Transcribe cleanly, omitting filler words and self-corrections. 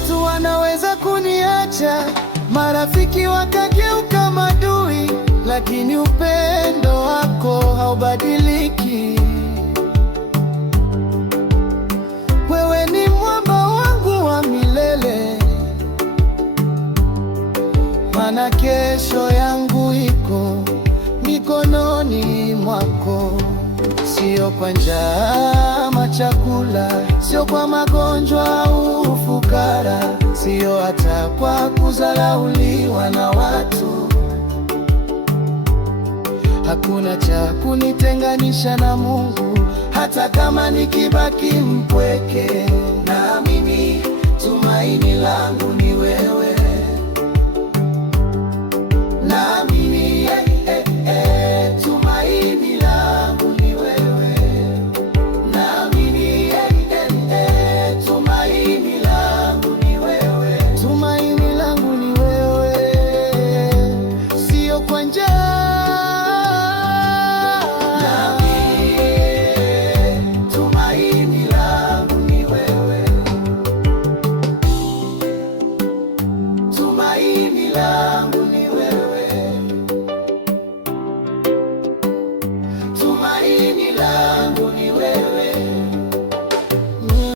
Watu wanaweza kuniacha, marafiki wakageuka maadui, lakini upendo wako haubadiliki. Wewe ni mwamba wangu wa milele, maana kesho yangu iko mikononi mwako. Sio kwa njaa ama chakula, sio kwa magonjwa au ufukara, sio hata kwa kudharauliwa na watu. Hakuna cha kunitenganisha na Mungu, hata kama nikibaki mpweke.